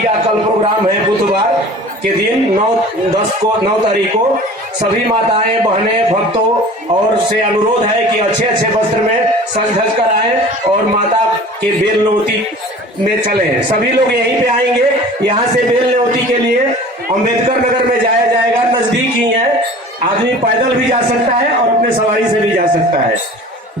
सभी का कल प्रोग्राम है बुधवार के दिन 9 तारीख को। सभी माताएं बहनें भक्तों और से अनुरोध है कि अच्छे अच्छे वस्त्र में सज धज कर आए और माता के बेल न्योती में चले। सभी लोग यहीं पे आएंगे। यहाँ से बेल न्योती के लिए अम्बेडकर नगर में जाया जाएगा, नजदीक ही है। आदमी पैदल भी जा सकता है और अपने सवारी से भी जा सकता है।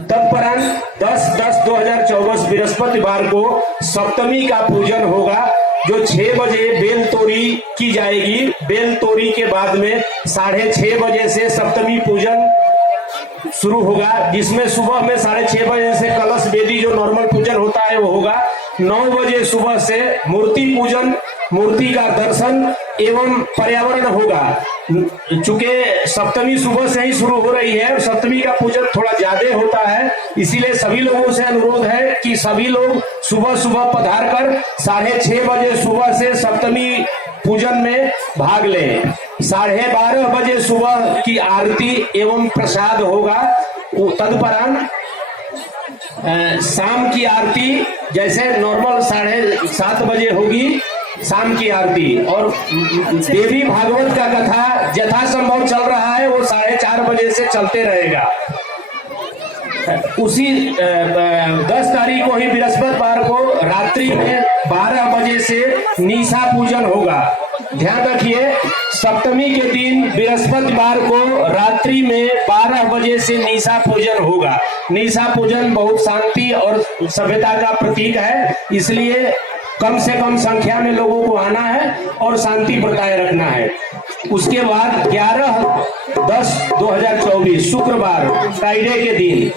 तत्परांत 10/10/2024 बृहस्पतिवार को सप्तमी का पूजन होगा, जो 6 बजे बेल तोरी की जाएगी। बेल तोरी के बाद में 6:30 बजे से सप्तमी पूजन शुरू होगा, जिसमें सुबह में 6:30 बजे से कलश वेदी जो नॉर्मल पूजन होता है वो होगा। 9 बजे सुबह से मूर्ति पूजन, मूर्ति का दर्शन एवं पर्यावरण होगा। चूंकि सप्तमी सुबह से ही शुरू हो रही है और सप्तमी का पूजन थोड़ा ज्यादा होता है, इसीलिए सभी लोगों से अनुरोध है कि सभी लोग सुबह सुबह पधार कर 6:30 बजे सुबह से सप्तमी पूजन में भाग लें। 12:30 बजे सुबह की आरती एवं प्रसाद होगा। तदुपरांत शाम की आरती जैसे नॉर्मल 7:30 बजे होगी शाम की आरती, और देवी भागवत का कथा यथासंभव चल रहा है, वो 4:30 बजे से चलते रहेगा। उसी 10 तारीख को ही बृहस्पतिवार को रात्रि में 12 बजे से निशा पूजन होगा। ध्यान रखिए, सप्तमी के दिन बृहस्पतिवार को रात्रि में 12 बजे से निशा पूजन होगा। निशा पूजन बहुत शांति और सभ्यता का प्रतीक है, इसलिए कम से कम संख्या में लोगों को आना है और शांति बरताए रखना है। उसके बाद 11/10/2024 शुक्रवार फ्राइडे के दिन,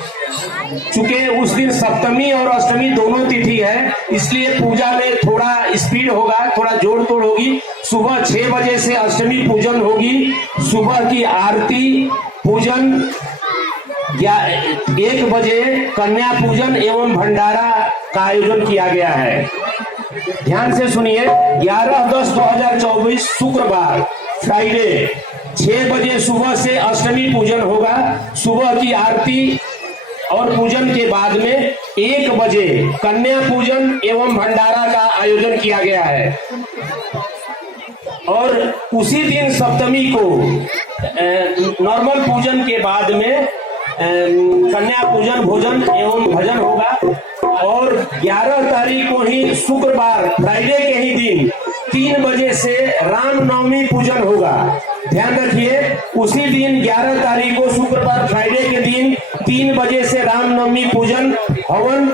चूंकि उस दिन सप्तमी और अष्टमी दोनों तिथि है, इसलिए पूजा में थोड़ा स्पीड होगा, थोड़ा जोड़ तोड़ होगी। सुबह 6 बजे से अष्टमी पूजन होगी। सुबह की आरती पूजन 1 बजे कन्या पूजन एवं भंडारा का आयोजन किया गया है। ध्यान से सुनिए, 11/10/2024 शुक्रवार फ्राइडे 6 बजे सुबह से अष्टमी पूजन होगा। सुबह की आरती और पूजन के बाद में 1 बजे कन्या पूजन एवं भंडारा का आयोजन किया गया है। और उसी दिन सप्तमी को नॉर्मल पूजन के बाद में कन्या पूजन भोजन एवं भजन होगा। और 11 तारीख को ही शुक्रवार फ्राइडे के ही दिन 3 बजे से रामनवमी पूजन होगा। ध्यान रखिए, उसी दिन 11 तारीख को शुक्रवार फ्राइडे के दिन 3 बजे से रामनवमी पूजन, हवन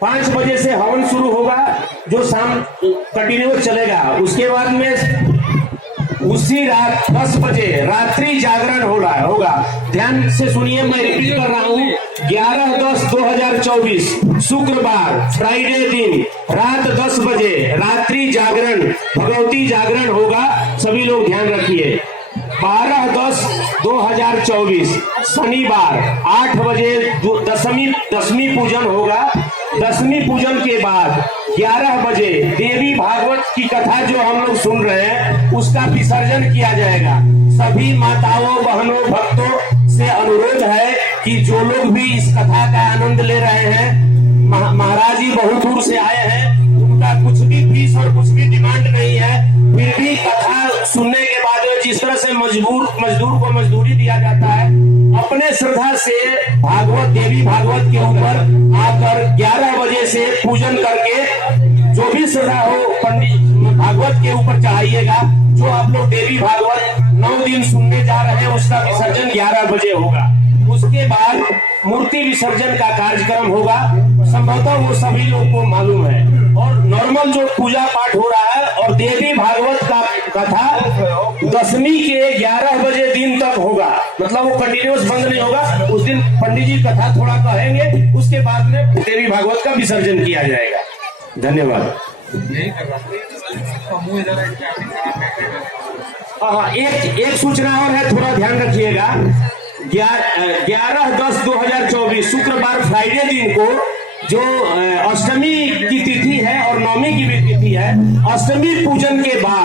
5 बजे से हवन शुरू होगा, जो शाम कंटिन्यूस चलेगा। उसके बाद में उसी रात 10 बजे रात्रि जागरण होगा। ध्यान से सुनिए, मैं रिपीट कर रहा हूँ, 11/10/2024 शुक्रवार फ्राइडे दिन रात 10 बजे रात्रि जागरण, भगवती जागरण होगा। सभी लोग ध्यान रखिए। 12/10/2024 शनिवार 8 बजे दशमी पूजन होगा। दशमी पूजन के बाद 11 बजे देवी भागवत की कथा जो हम लोग सुन रहे हैं उसका विसर्जन किया जाएगा। सभी माताओं बहनों भक्तों से अनुरोध है कि जो लोग भी इस कथा का आनंद ले रहे हैं, महाराज जी बहुत दूर से आए हैं, उनका कुछ भी फीस और कुछ भी डिमांड नहीं है, फिर भी कथा सुनने के बाद जिस तरह से मजदूर को मजदूरी दिया जाता है, अपने श्रद्धा से भागवत देवी भागवत के ऊपर आकर 11 बजे से पूजन करके जो भी श्रद्धा हो पंडित भागवत के ऊपर चढ़ाइएगा। जो आप लोग देवी भागवत 9 दिन सुनने जा रहे हैं उसका विसर्जन 11 बजे होगा। उसके बाद मूर्ति विसर्जन का कार्यक्रम होगा। संभवतः वो सभी लोगों को मालूम है। और नॉर्मल जो पूजा पाठ हो रहा है और देवी भागवत का कथा दशमी के 11 बजे दिन तक होगा, मतलब वो कंटिन्यूस बंद नहीं होगा। उस दिन पंडित जी कथा थोड़ा कहेंगे, उसके बाद में देवी भागवत का विसर्जन किया जाएगा। धन्यवाद। हाँ, एक सूचना और है, थोड़ा ध्यान रखिएगा। 11/10/2024 शुक्रवार फ्राइडे दिन को जो अष्टमी की तिथि है और नवमी की भी तिथि है, अष्टमी पूजन के बाद